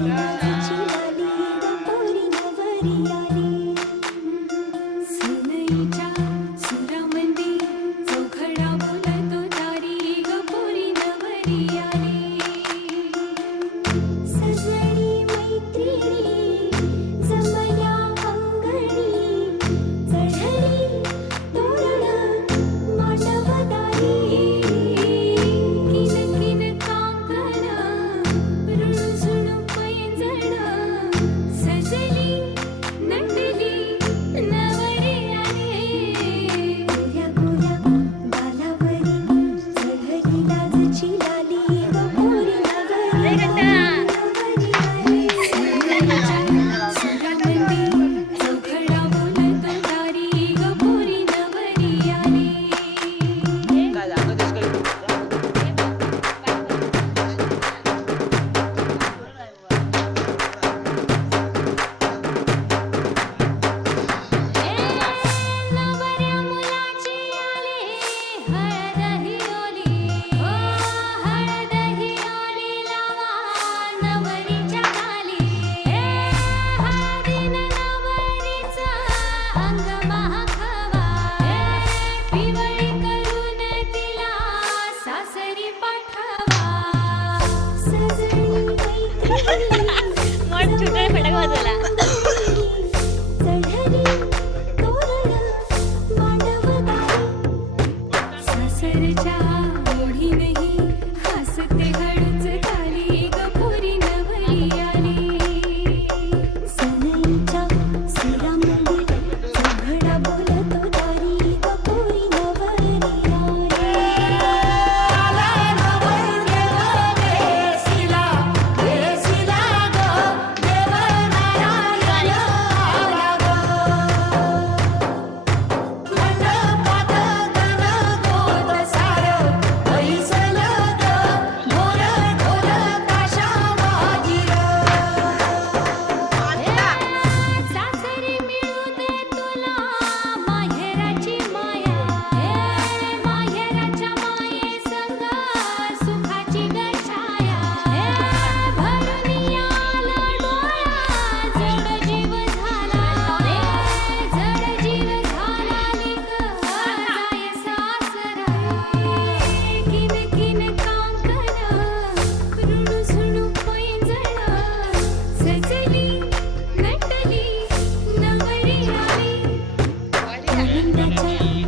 Yeah. Yeah. Peace.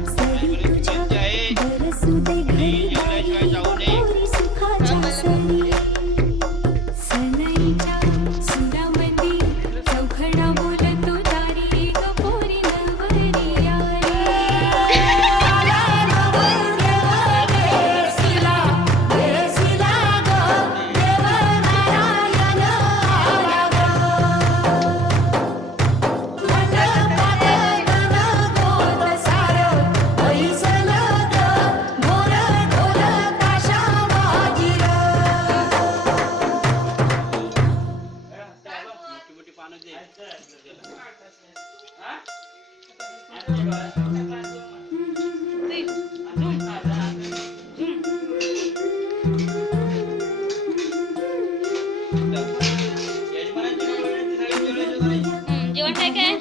जेवण काय काय?